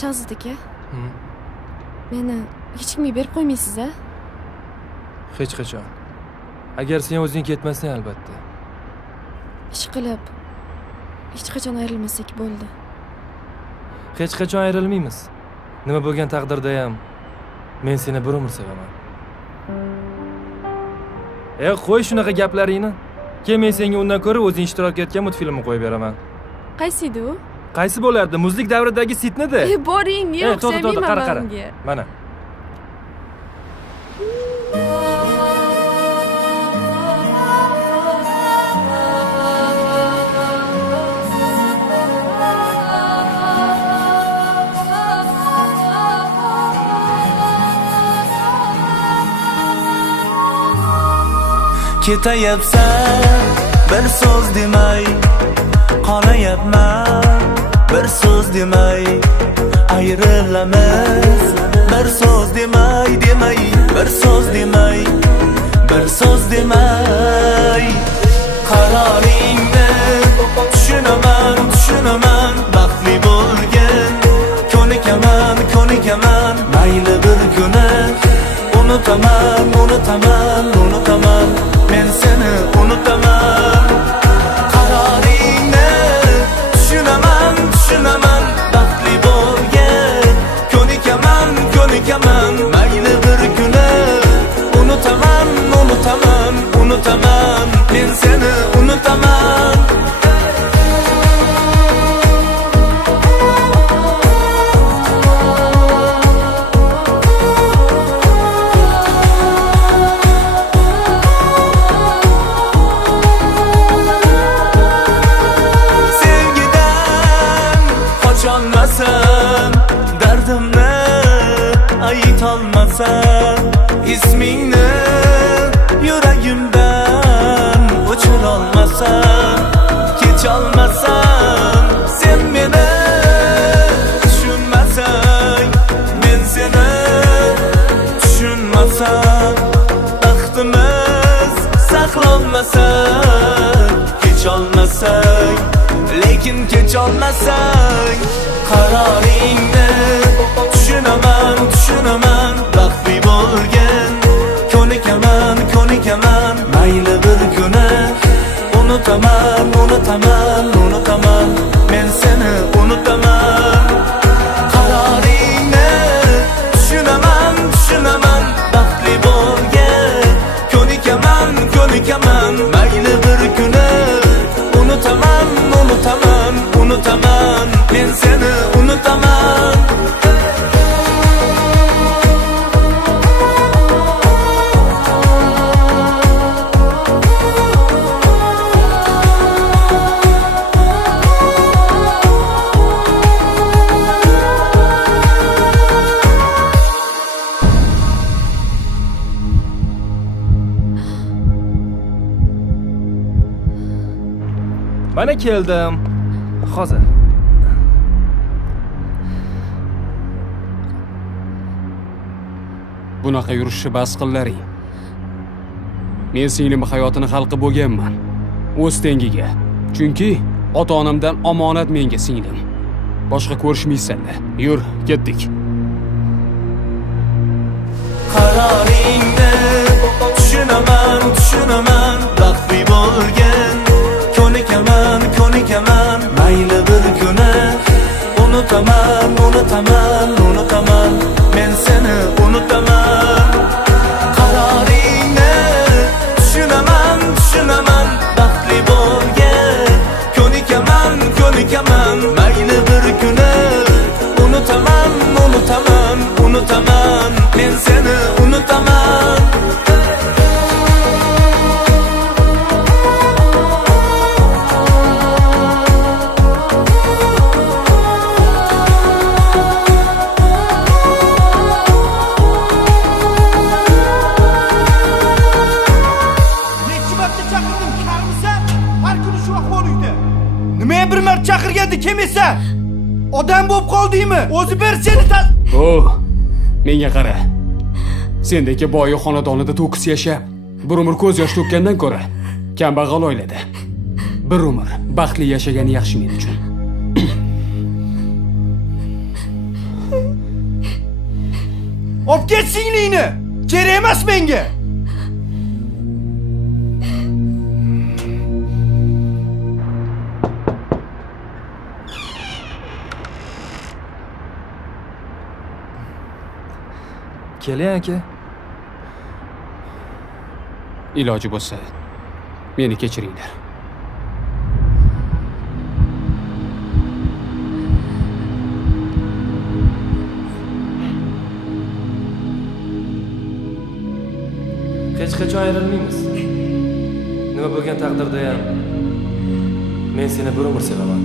Shahzod aka. Meni hech kimga berib qo'ymaysiz-a? Hech qachon. Agar sen o'zing ketmasang albatta. Ishqilib hech qachon ayrilmasak bo'ldi. Hech qachon ayrilmaymiz. Nima bo'lgan taqdirda ham men seni bir umr sevaman. Qo'y shunaqa gaplaringni. Keyin men senga undan ko'ra o'zing ishtirok etgan multfilmni qo'yib beraman. Qaysi edi u? Qaysi bo'lardi? Muzlik davridagi Sidnida. Boring, yo'q, sevmayman qara. bunga. Mana. Ketayapsan bir so'z demay, qonayapman bir so'z demay, ayrilamiz bir so'z demay, bir so'z demay, bir so'z demay. Qaroringni tushunaman, baxtli bo'lgan ko'nikaman, mayli bir kuni unutaman, men seni unutaman. Qaroringni tushunaman, baxtli bo'lgan ko'nikaman, mayli bir kuni unutaman, men seni unutaman. Dardimni aytolmasam, ismingni yuragimdan o'chirolmasam, kecholmasam, sen meni tushunmasang, men seni tushunmasam, baxtimiz saqlanmasak, kecholmasak, lekin kecholmasak. Qaroringni tushunaman, baxtli bo'lgan ko'nikaman, mayli bir kuni unutaman, men seni unutaman. Qaroringni tushunaman, baxtli bo'lgan ko'nikaman, mayli bir kuni unutaman, men seni unutaman. Mana keldim. Hozir. Bunaqa yurishni bas qillaring. Men singlim hayotini hal qilib bo'lganman. O'z tengiga. Chunki ota-onamdan omonat menga singlim. Boshqa ko'rishmaysanlar. Yur, ketdik. Qaroringni tushunaman, baxtli bo'lgan ko'nikaman, mayli bir kuni unutaman, men seni unutaman. Qaroringni tushunaman, baxtli bo'lgan ko'nikaman, mayli bir kuni unutaman, men seni unutaman. Bir marta chaqirganda kelmasa, odam bo'lib qoldingmi? O'zi bir seni menga qara. Sendagi boyi xonadonida to'kis yashab, bir umr ko'z yosh to'kkandan ko'ra, kambag'al oilada bir umr baxtli yashagani yaxshi men uchun. Olib ket singlingni. Kerak emas menga. Keling aka. Iloji bo'lsa, meni kechiringlar. Hech qachon ayrilmaymiz. Nima bo'lgan taqdirda ham men seni bir umr sevaman.